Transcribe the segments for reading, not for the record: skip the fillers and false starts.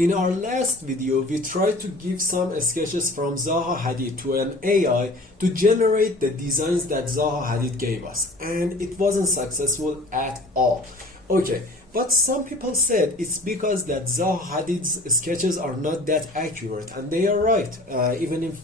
In our last video, we tried to give some sketches from Zaha Hadid to an AI to generate the designs that Zaha Hadid gave us, and it wasn't successful at all. Okay, but some people said it's because that Zaha Hadid's sketches are not that accurate, and they are right. Even if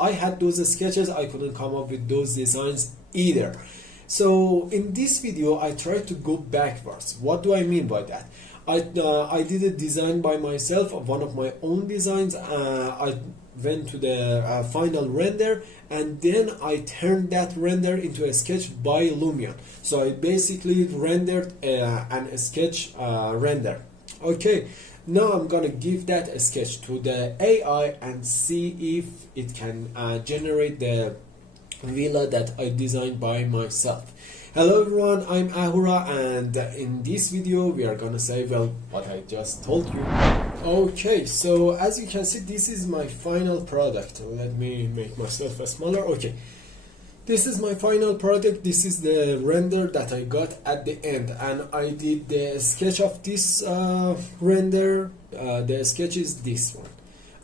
I had those sketches, I couldn't come up with those designs either. So in this video, I tried to go backwards. What do I mean by that? I did a design by myself of one of my own designs. I went to the final render, and then I turned that render into a sketch by Lumion. So I basically rendered an sketch render. Okay, now I'm gonna give that sketch to the AI and see if it can generate the villa that I designed by myself. Hello everyone, I'm Ahura, and in this video we are gonna say, well, what I just told you. Okay, so as you can see, this is my final product. Let me make myself smaller. Okay, this is my final product. This is the render that I got at the end, and I did the sketch of this render. The sketch is this one.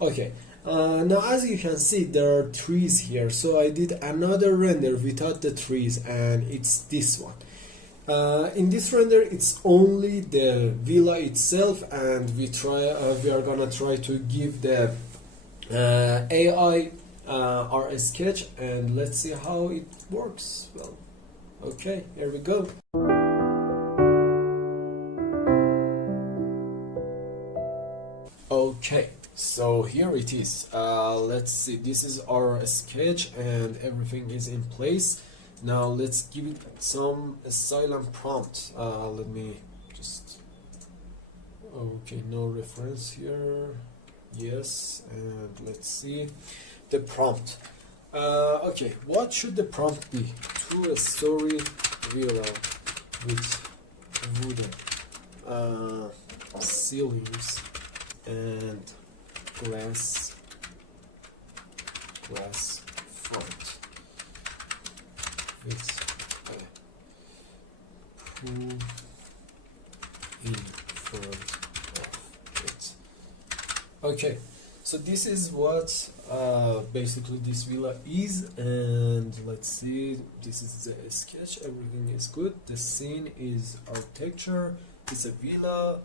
Okay. Now as you can see, there are trees here, so I did another render without the trees, and it's this one. In this render, it's only the villa itself, and we are gonna try to give the AI our sketch, and let's see how it works. Well, okay, here we go. Okay, so here it is. Let's see, this is our sketch and everything is in place. Now let's give it some asylum prompt. Let me just, okay, no reference here. Yes, and let's see the prompt. Okay, what should the prompt be? Two-story villa with wooden ceilings and glass front with a pool in front of it. Okay, so this is what basically this villa is, and let's see, this is the sketch. Everything is good. The scene is architecture. It's a villa.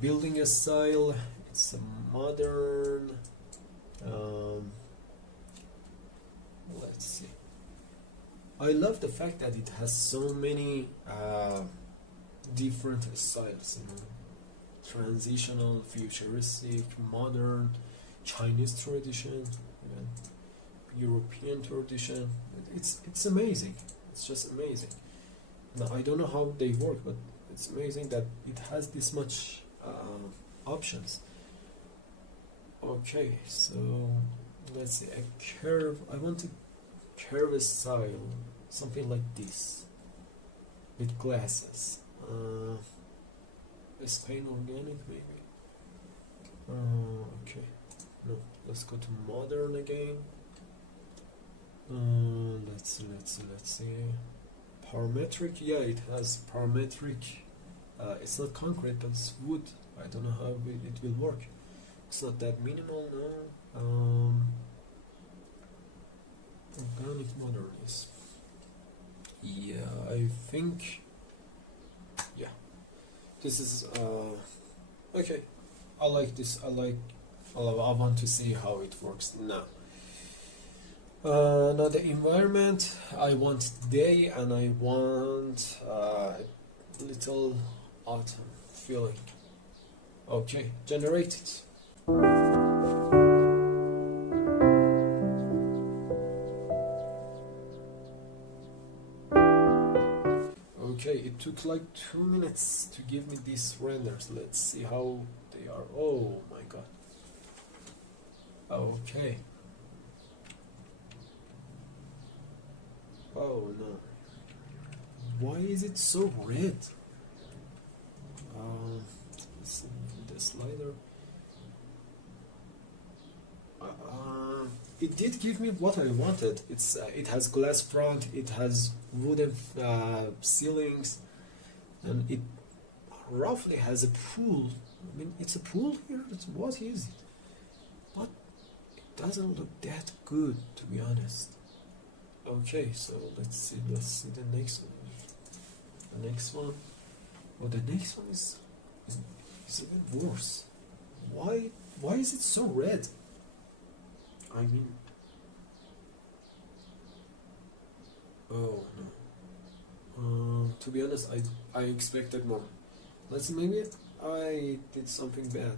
Building style, it's a modern, let's see. I love the fact that it has so many different styles, you know, transitional, futuristic, modern, Chinese tradition, even European tradition. It's amazing. It's just amazing. Now I don't know how they work, but it's amazing that it has this much options. Okay, so let's see, a curve. I want a curve style, something like this, with glasses. Spain organic, maybe. Okay, no. Let's go to modern again. Let's see. Parametric, yeah, it has parametric. It's not concrete, but it's wood. I don't know how it will work. It's not that minimal, no. Organic modernists. Yeah, I think. Yeah, this is okay. I like this. I want to see how it works now. Now the environment, I want day, and I want little autumn feeling. Okay, generate it. Okay, it took like 2 minutes to give me these renders. Let's see how they are. Oh my god. Okay. Oh no. Why is it so red? Let's see the slider. It did give me what I wanted. It has glass front, it has wooden ceilings, and it roughly has a pool I mean, it's a pool here. It's what is it? But it doesn't look that good, to be honest. Okay, so let's see the next one. The next one. Oh, the next one is even worse. Why is it so red? I mean, oh no. To be honest, I expected more. Maybe I did something bad.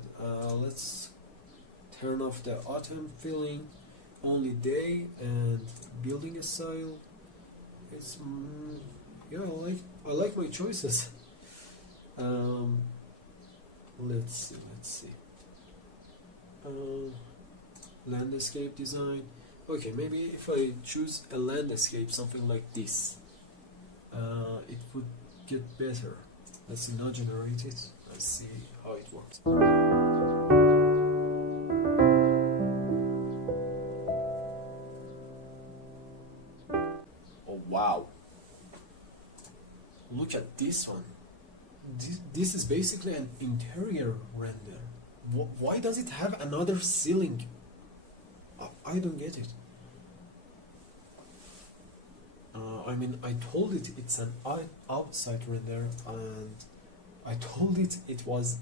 Let's turn off the autumn feeling, only day, and building a style. It's yeah, I like my choices. Let's see. Landscape design. Okay, maybe if I choose a landscape, something like this, it would get better. Let's see, now generate it. Let's see how it works. Oh wow! Look at this one. This is basically an interior render. Why does it have another ceiling? I don't get it. I mean, I told it it's an outside render, and I told it was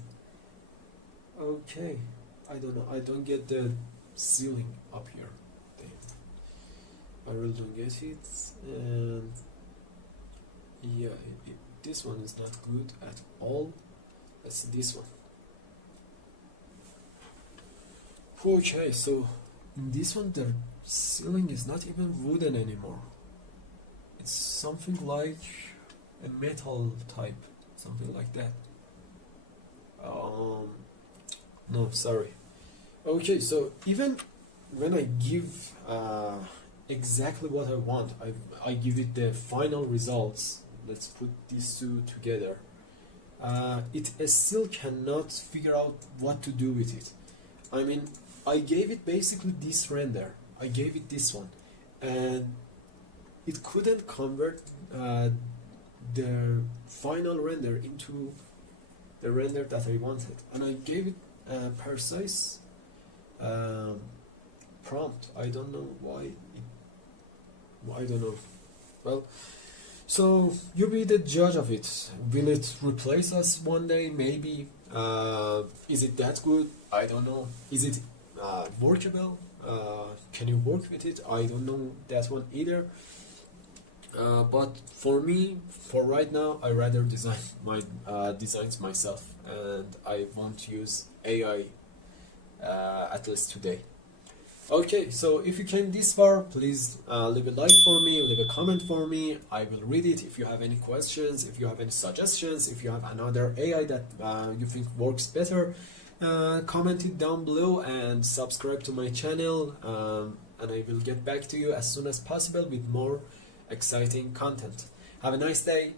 okay. I don't know. I don't get the ceiling up here. Damn. I really don't get it. And yeah, this one is not good at all. Let's see this one. Okay, so in this one the ceiling is not even wooden anymore. It's something like a metal type, something like that. No, sorry. Okay, so even when I give exactly what I want, I give it the final results. Let's put these two together. It still cannot figure out what to do with it. I mean, I gave it basically this render. I gave it this one, and it couldn't convert the final render into the render that I wanted. And I gave it a precise prompt. I don't know why. I don't know. Well, so you be the judge of it. Will it replace us one day? Maybe. Is it that good? I don't know. Is it workable? Can you work with it? I don't know that one either. But for me, for right now, I rather design my designs myself, and I won't use AI at least today. Okay, so if you came this far, please leave a like for me, leave a comment for me. I will read it. If you have any questions, if you have any suggestions, if you have another AI that you think works better, comment it down below and subscribe to my channel, and I will get back to you as soon as possible with more exciting content. Have a nice day.